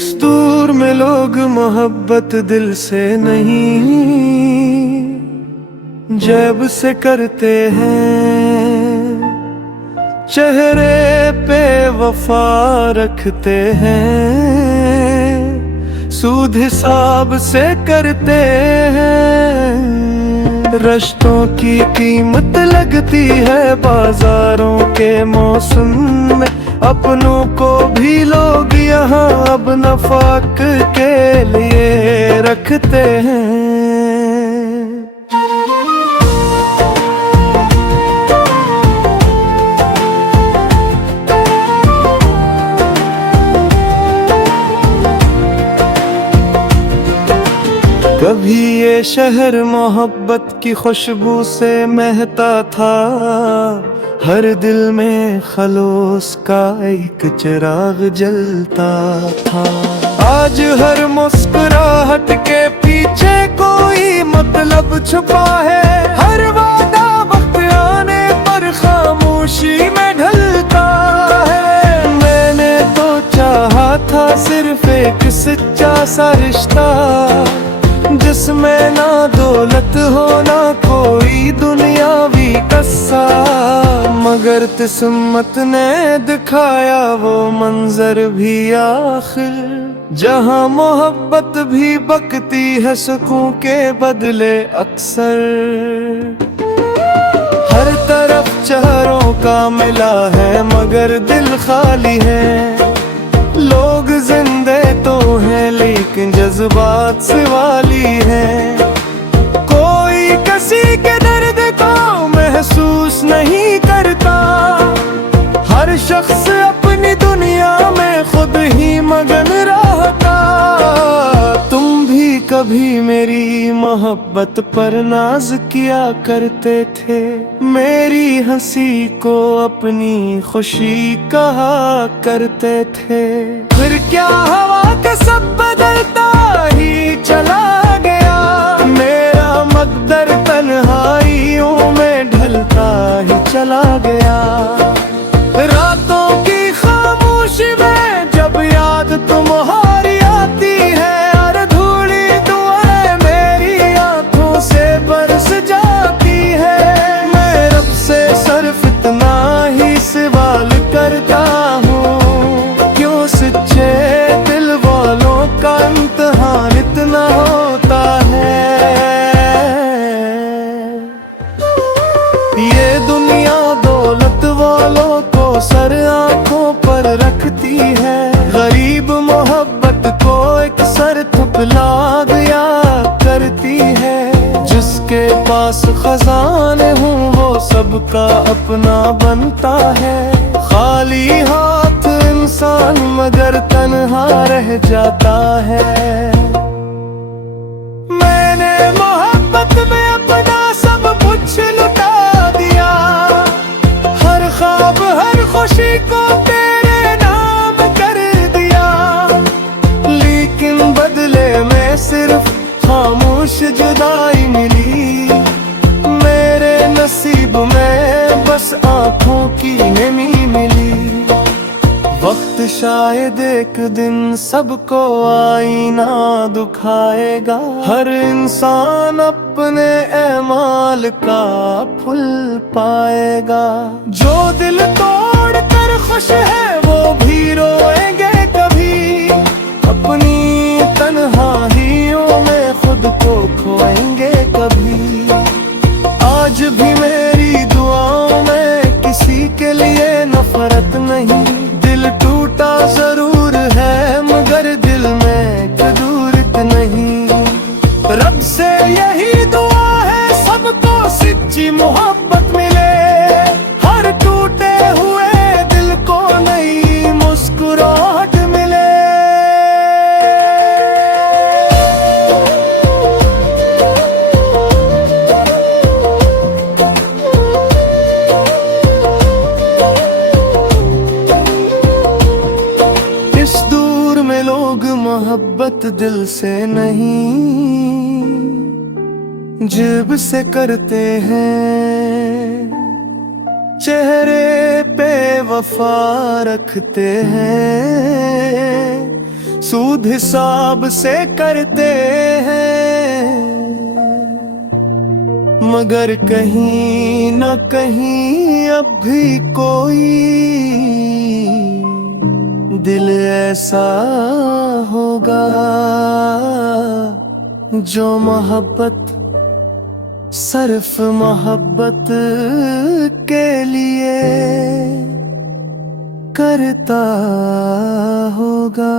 इस दूर में लोग मोहब्बत दिल से नहीं जेब से करते हैं, चेहरे पे वफा रखते हैं, सूद हिसाब से करते हैं। रिश्तों की कीमत लगती है बाजारों के मौसम में, अपनों को भी लोग यहाँ अब नफाक के लिए रखते हैं। कभी ये शहर मोहब्बत की खुशबू से महता था, हर दिल में खलूस का एक चिराग जलता था। आज हर मुस्कुराहट के पीछे कोई मतलब छुपा है, हर वादा वक्त आने पर खामोशी में ढलता है। मैंने तो चाहा था सिर्फ एक सच्चा सा रिश्ता, जिसमें ना दौलत हो ना कोई दुनियावी कस्सा, मगर किस्मत ने दिखाया वो मंजर भी आखिर, जहां मोहब्बत भी बकती है सुकून के बदले अक्सर। हर तरफ चेहरों का मिला है मगर दिल खाली है, लोग जिंदे तो हैं लेकिन जज्बात से वाली है। कोई किसी के दर्द को महसूस नहीं करता, हर शख्स अपनी दुनिया में खुद ही मगन रहता। तुम भी कभी मेरी मोहब्बत पर नाज किया करते थे, मेरी हंसी को अपनी खुशी कहा करते थे। फिर क्या हवा का सब बदलता ही चला गया, मेरा मकदर तन्हाइयों में ढलता ही चला गया। रातों की खामोशी में जब याद तुम्हारी आती है, हर धूली दुआएं मेरी आंखों से बरस जाती है। मैं रब से सिर्फ इतना ही सवाल करता हूँ, क्यों सच्चे दिल वालों का इम्तिहान इतना होता है। ये दुनिया दौलत वालों को सर आंखों पर रखती है, गरीब मोहब्बत को एक सर थुपला दिया करती है। जिसके पास खजाने हूँ वो सबका अपना बनता है, खाली हाथ इंसान मगर तन्हा रह जाता है। मैंने मोहब्बत में अपना सब कुछ लुटा दिया, हर ख्वाब हर खुशी को तेरे नाम कर दिया, लेकिन बदले में सिर्फ खामोश जुदाई मिली। मेरे नसीब में बस आंखों की नमी मिली। वक्त शायद एक दिन सबको आईना दुखाएगा, हर इंसान अपने एमाल का फल पाएगा। जो दिल तोड़ कर खुश है वो भी रोएंगे कभी, अपनी तन्हाइयों में खुद को खोएंगे कभी। आज भी मेरी दुआओं में किसी के लिए नफरत नहीं, दिल टूटा जरूर है मगर दिल में कदूरत नहीं। रब से यही दुआ है सबको सच्ची मोहब्बत मिले, हर टूटे हुए दिल को नई मुस्कुराहट मिले। लोग मोहब्बत दिल से नहीं जेब से करते हैं, चेहरे पे वफा रखते हैं, सूद हिसाब से करते हैं, मगर कहीं न कहीं अब भी कोई दिल ऐसा होगा जो मोहब्बत, सिर्फ मोहब्बत के लिए करता होगा।